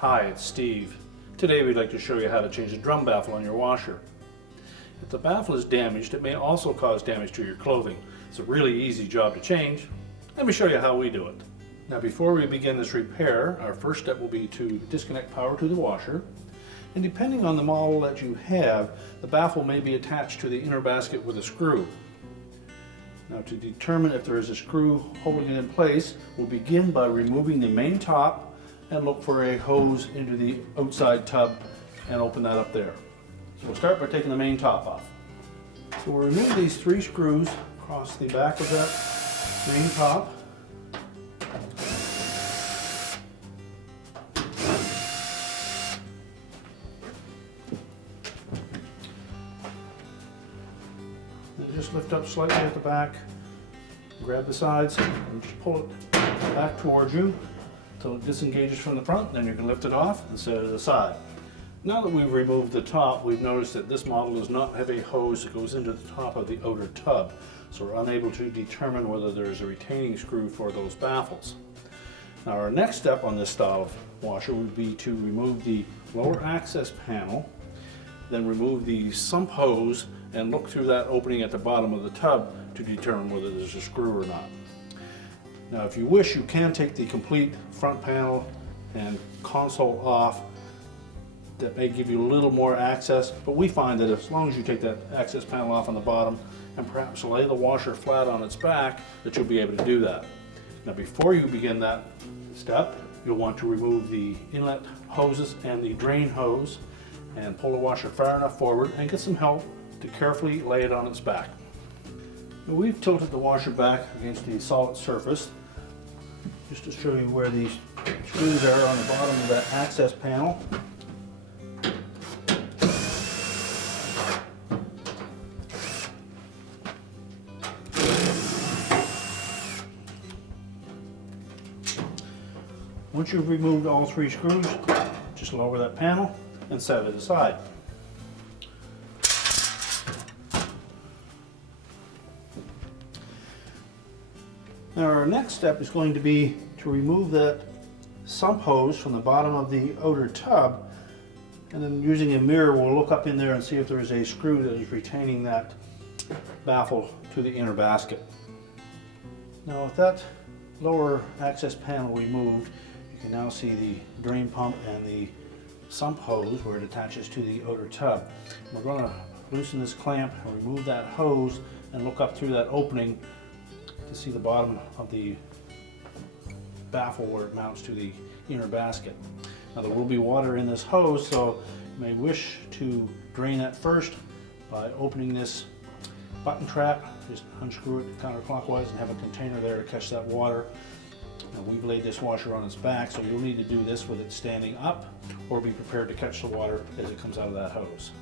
Hi, it's Steve. Today we'd like to show you how to change the drum baffle on your washer. If the baffle is damaged, it may also cause damage to your clothing. It's a really easy job to change. Let me show you how we do it. Now before we begin this repair, our first step will be to disconnect power to the washer. And depending on the model that you have, the baffle may be attached to the inner basket with a screw. Now to determine if there is a screw holding it in place, we'll begin by removing the main top and look for a hose into the outside tub and open that up there. So we'll start by taking the main top off. So we'll remove these 3 screws across the back of that main top. And just lift up slightly at the back, grab the sides and just pull it back towards you until it disengages from the front. Then you can lift it off and set it aside. Now that we've removed the top, we've noticed that this model does not have a hose that goes into the top of the outer tub, so we're unable to determine whether there is a retaining screw for those baffles. Now our next step on this style of washer would be to remove the lower access panel, then remove the sump hose and look through that opening at the bottom of the tub to determine whether there's a screw or not. Now if you wish, you can take the complete front panel and console off. That may give you a little more access, but we find that as long as you take that access panel off on the bottom and perhaps lay the washer flat on its back, that you'll be able to do that. Now before you begin that step, you'll want to remove the inlet hoses and the drain hose and pull the washer far enough forward and get some help to carefully lay it on its back. Now we've tilted the washer back against the solid surface just to show you where these screws are on the bottom of that access panel. Once you've removed all 3 screws, just lower that panel and set it aside. Now our next step is going to be to remove that sump hose from the bottom of the outer tub, and then using a mirror we'll look up in there and see if there is a screw that is retaining that baffle to the inner basket. Now with that lower access panel removed, you can now see the drain pump and the sump hose where it attaches to the outer tub. We're going to loosen this clamp and remove that hose and look up through that opening to see the bottom of the baffle where it mounts to the inner basket. Now there will be water in this hose, so you may wish to drain that first by opening this button trap. Just unscrew it counterclockwise and have a container there to catch that water. Now we've laid this washer on its back, so you'll need to do this with it standing up or be prepared to catch the water as it comes out of that hose.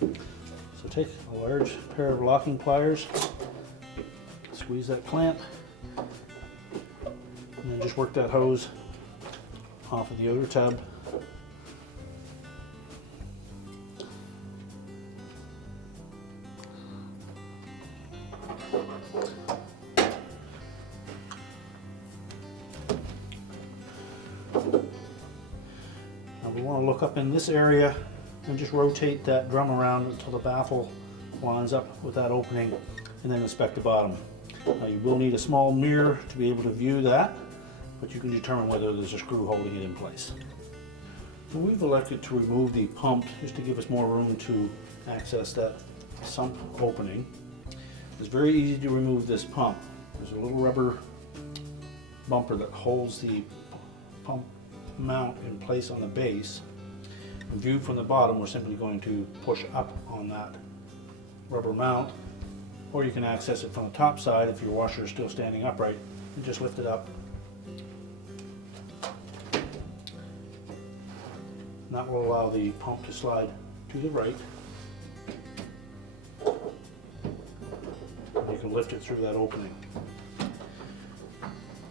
So take a large pair of locking pliers, squeeze that clamp, and then just work that hose off of the outer tub. Now we want to look up in this area and just rotate that drum around until the baffle lines up with that opening, and then inspect the bottom. Now you will need a small mirror to be able to view that, but you can determine whether there's a screw holding it in place. So we've elected to remove the pump just to give us more room to access that sump opening. It's very easy to remove this pump. There's a little rubber bumper that holds the pump mount in place on the base. Viewed from the bottom, we're simply going to push up on that rubber mount, or you can access it from the top side if your washer is still standing upright and just lift it up. And that will allow the pump to slide to the right. And you can lift it through that opening.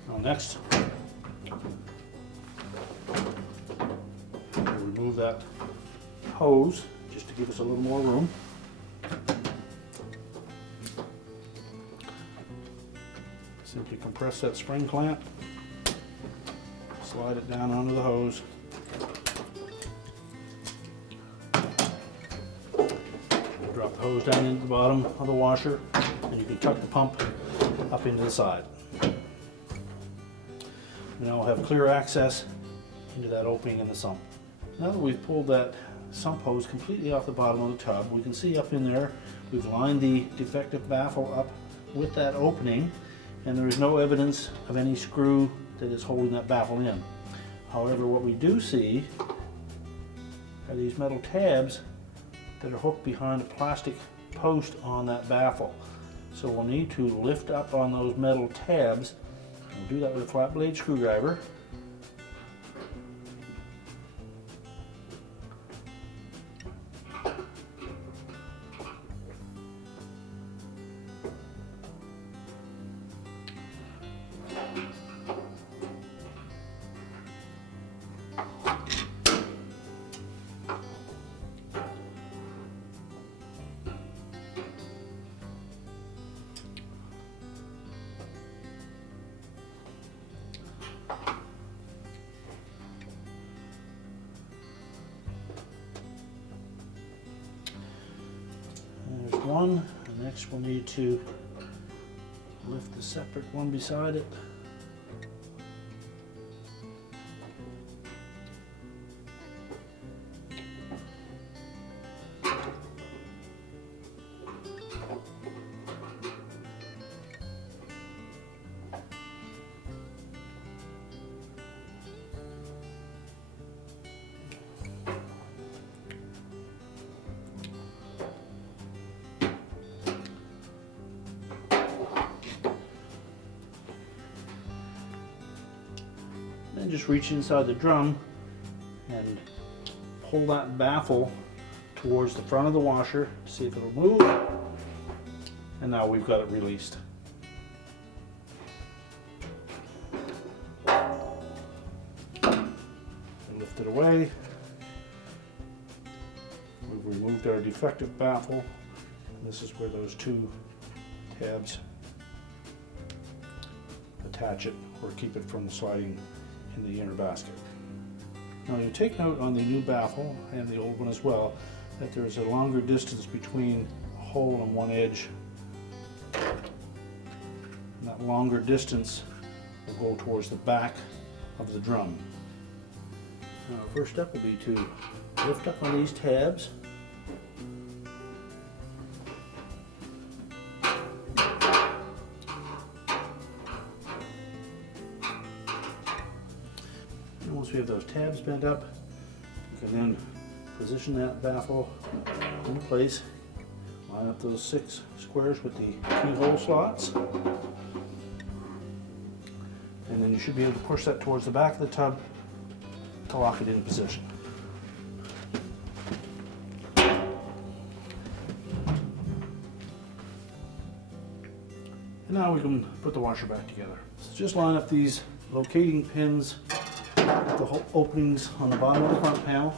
Now next, we'll remove that hose just to give us a little more room. Simply compress that spring clamp, slide it down onto the hose. Drop the hose down into the bottom of the washer, and you can tuck the pump up into the side. Now we'll have clear access into that opening in the sump. Now that we've pulled that sump hose completely off the bottom of the tub, we can see up in there we've lined the defective baffle up with that opening, and there is no evidence of any screw that is holding that baffle in. However, what we do see are these metal tabs that are hooked behind a plastic post on that baffle. So we'll need to lift up on those metal tabs. We'll do that with a flat blade screwdriver. There's one, and next we'll need to lift the separate one beside it. Then just reach inside the drum and pull that baffle towards the front of the washer, see if it'll move, and now we've got it released. And lift it away. We've removed our defective baffle, and this is where those two tabs attach it or keep it from sliding in the inner basket. Now you take note on the new baffle and the old one as well that there is a longer distance between a hole and one edge. And that longer distance will go towards the back of the drum. Now our first step will be to lift up on these tabs. Once we have those tabs bent up, we can then position that baffle in place, line up those 6 squares with the keyhole slots, and then you should be able to push that towards the back of the tub to lock it in position. And now we can put the washer back together. So just line up these locating pins at the openings on the bottom of the front panel.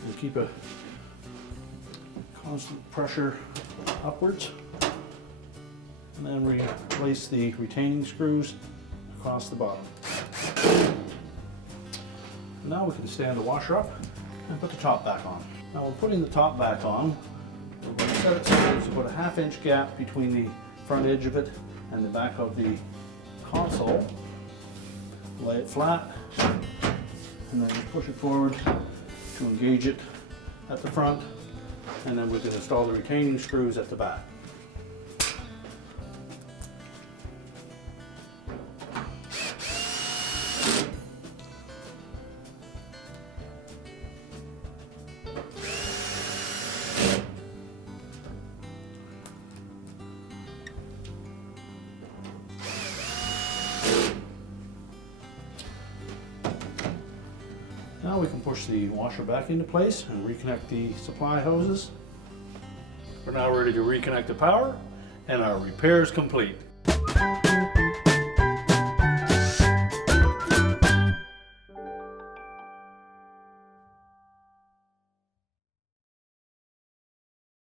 And keep a constant pressure upwards. And then replace the retaining screws across the bottom. Now we can stand the washer up and put the top back on. Now we're putting the top back on. We're going to set it so there's about a 1/2 inch gap between the front edge of it and the back of the console. Lay it flat and then push it forward to engage it at the front, and then we can install the retaining screws at the back. Now we can push the washer back into place and reconnect the supply hoses. We're now ready to reconnect the power, and our repair is complete.